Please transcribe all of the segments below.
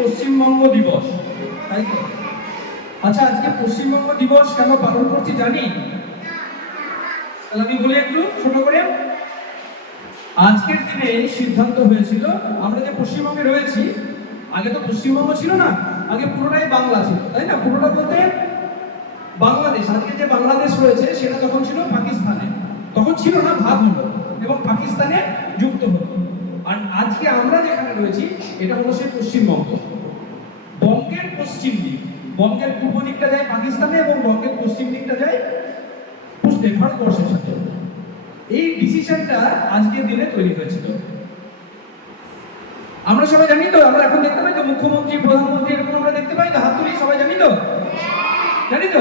পশ্চিমবঙ্গ দিবস, তাই তো? আচ্ছা, আজকে পশ্চিমবঙ্গ দিবস কেন পালন করছি জানি? তাহলে আমি বলি একটু ছোট করে। আজকের দিনে সিদ্ধান্ত হয়েছিল, আমরা যে পশ্চিমবঙ্গে রয়েছি, আগে তো পশ্চিমবঙ্গ ছিল না, আগে পুরোটাই বাংলা ছিল, তাই না? পুরোটা বলতে বাংলাদেশ। আজকে যে বাংলাদেশ রয়েছে সেটা তখন ছিল পাকিস্তানে, তখন ছিল না, ভাগ হলো এবং পাকিস্তানে যুক্ত হলো। আর আজকে আমরা যেখানে রয়েছি এটা হলো সেই পশ্চিমবঙ্গ। বঙ্গের পশ্চিম দিক, বঙ্গের পূর্ব দিকটা যায় পাকিস্তানে এবং বঙ্গের পশ্চিম দিকটা যায় ভারতবর্ষের সাথে। এই ডিসিশনটা আজকের দিনে তৈরি হয়েছিল। আমরা সবাই জানি তো, আমরা এখন দেখতে পাই তো মুখ্যমন্ত্রী, প্রধানমন্ত্রী এরকম আমরা দেখতে পাই তো, হাত তুলি, সবাই জানি তো, জানি তো।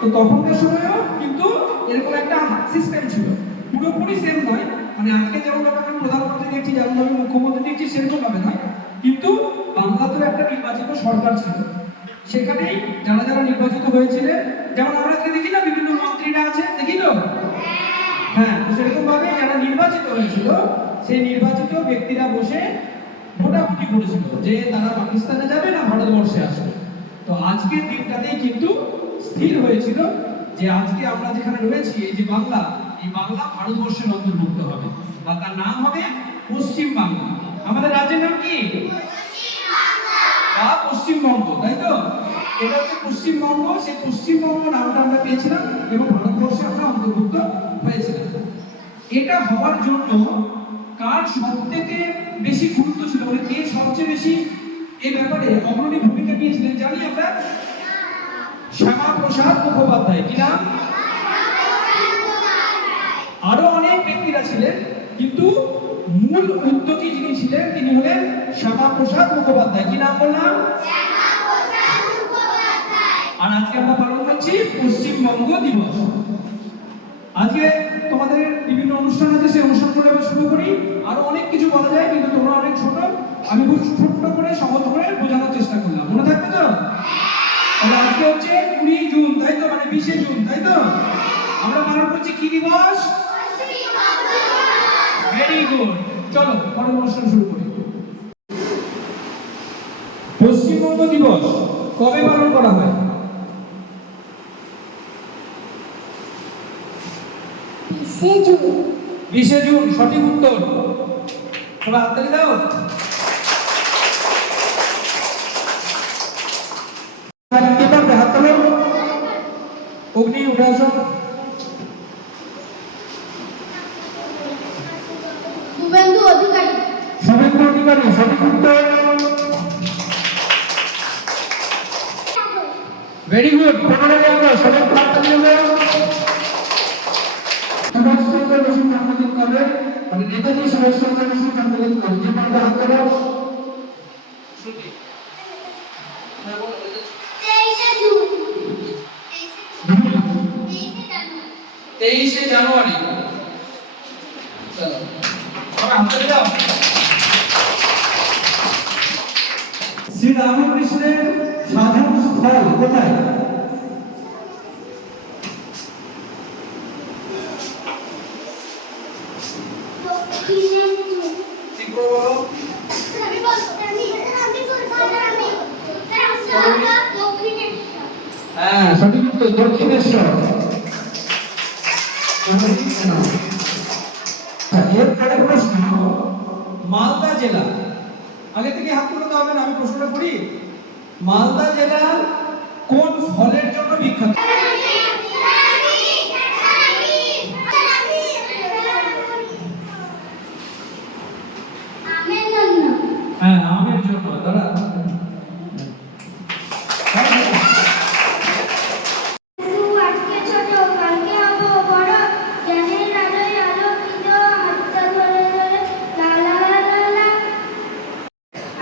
তো তখনকার সময়ও কিন্তু এরকম একটা সিস্টেম ছিল, পুরোপুরি সেম নয়, মানে আজকে যেমন আমরা প্রধানমন্ত্রী দেখছি, যেমন ভাবে মুখ্যমন্ত্রী দেখছি, সেরকম ভাবে নয়, কিন্তু বাংলাতেও একটা নির্বাচিত সরকার ছিল। সেখানেই যারা যারা নির্বাচিত হয়েছিলেন, যেমন আমরা আজকে দেখি না বিভিন্ন মন্ত্রীরা আছে, দেখি তো, হ্যাঁ, সেরকম ভাবে যারা নির্বাচিত হয়েছিল সেই নির্বাচিত ব্যক্তিরা বসে ভোটাভুটি করেছিল যে তারা পাকিস্তানে যাবে না ভারতবর্ষে আসবে। তো আজকের দিনটাতেই কিন্তু স্থির হয়েছিল যে আজকে আমরা যেখানে রয়েছি, এই যে বাংলা, এই বাংলা ভারতবর্ষের অন্তর্ভুক্ত হবে বা তার নাম হবে পশ্চিম বাংলা। আমাদের রাজ্যের নাম কি? বা পশ্চিমবঙ্গ, তাই তো? এটা হচ্ছে পশ্চিমবঙ্গ। সেই পশ্চিমবঙ্গ নামটা আমরা পেয়েছিলাম এবং ভারতবর্ষে আমরা অন্তর্ভুক্ত হয়েছিলাম। এটা হওয়ার জন্য কার সবথেকে বেশি গুরুত্ব ছিল, মানে কে সবচেয়ে বেশি এই ব্যাপারে অগ্রণী ভূমিকা নিয়েছিলেন জানি আমরা? শ্যামাপ্রসাদ মুখোপাধ্যায়। কি নাম? আরো অনেক ব্যক্তিরা ছিলেন, কিন্তু মূল উদ্যোগী যিনি ছিলেন তিনি হলেন শ্যামাপ্রসাদ মুখোপাধ্যায়। কি নাম বললাম? আর আজকে আমরা পালন করছি পশ্চিমবঙ্গ দিবস। আজকে তোমাদের বিভিন্ন অনুষ্ঠান আছে, সেই অনুষ্ঠানগুলো আমরা শুরু করি। আরো অনেক কিছু বলা যায়, কিন্তু তোমরা অনেক ছোট, আমি খুব ছোট্ট করে সহজ করে বোঝানোর চেষ্টা করলাম। মনে থাকবে তো? তাহলে আজকে হচ্ছে 20 জুন, তাই তো? মানে 20 জুন, তাই তো? আমরা পালন করছি কি দিবস? Very good. চলো পরের অনুষ্ঠান শুরু করি। পশ্চিমবঙ্গ দিবস কবে পালন করা হয়? 20 জুন সঠিক উত্তর। সবাই হাততালি দাও। হাত তোলো। অগ্নি উঠে আসো। শুভেন্দু অধিকারী। শুভেন্দু অধিকারী সঠিক উত্তর। Very good. 15 জানুয়ারি সবাই হাততালি দাও। সুভাষচন্দ্র বসু জন্মদিন কবে? মানে নেতাজি সুভাষচন্দ্র বসু জন্মদিন কবে? যে কোনো হাত তোলো। 23 জানুয়ারি। চলো সবাই হাততালি দাও। শ্রী রামকৃষ্ণের সাধন স্থল কোথায়? হ্যাঁ, সঠিক উত্তর দক্ষিণেশ্বর। এর পরের প্রশ্ন, মালদা জেলা, আগে থেকে হাত তুলতে হবে না, আমি প্রশ্নটা করি। মালদা জেলা কোন ফলের জন্য বিখ্যাত? আমের জন্য। হ্যাঁ, আমের জন্য। দাঁড়া, আজকে ছোট কালকে হবো বড়, জ্ঞানের আলোয় আলোকিত, হাতটা ধরে ধরে লা লা লা লা লা।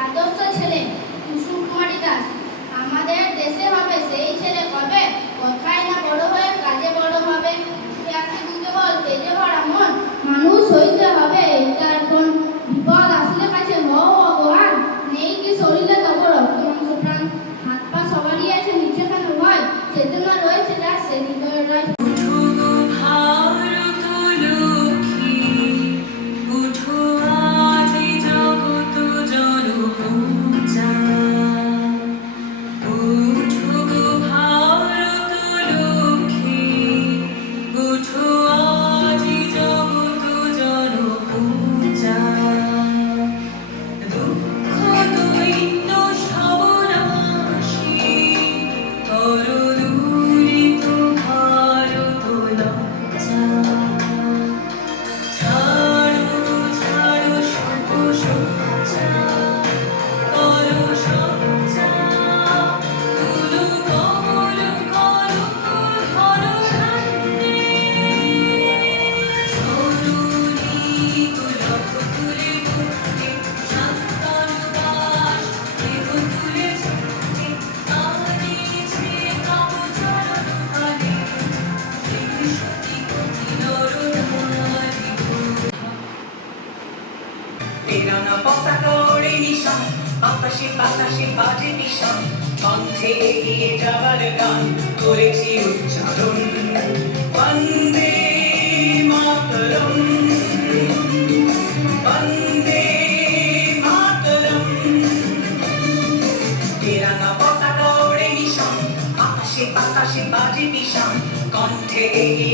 আদর্শ ছেলে কুসুম কুমারী দাস, আমাদের দেশে হবে সেই ছেলে কবে, কথায় না বড় হয়ে কাজে বড় হবে। আছে বুকে বল, তেজে ভরা মন, মানুষ হইতে হবে তার কোন, বিপদ আসলে কাছে হও ভগবান, নেই কি শরীরে তব রক্ত মাংস প্রাণ, হাত পা সবারই আছে নিচে কেন ভয়, চেতনা রয়েছে যার সে হৃদয়ের রায়। ভারত লক্ষ্মী উঠো আজি জগত জনপূজা, উঠো গো ভারত লক্ষ্মী উঠো আজি জগত জনপূজা, দুঃখ দৈন্য সবনাশী করো দূরিত ভারত লজ্জা, ছাড়ো ছাড়ো শুভ সজ্জা, করো সজ্জা, তুলো কমল করো ধর ধান্যে, সরুণী তুলক তুলে ভক্তি, শান্তনু দাস দেহ তুলে শক্তি, আনিছে তব চরণ তলে, সতী কোটি নরনারী। তেরানা পতাকা ওড়ে নিশান, বাতাসে বাতাসে বাজে নিশান, কণ্ঠে এগিয়ে যাবার গান করেছি উচ্চারণ, বন্দে মাতরম, বন্দে মাতরম। তেরানা পতাকা ওড়ে নিশান, বাতাসে বাতাসে বাজে নিশান, কণ্ঠে এগিয়ে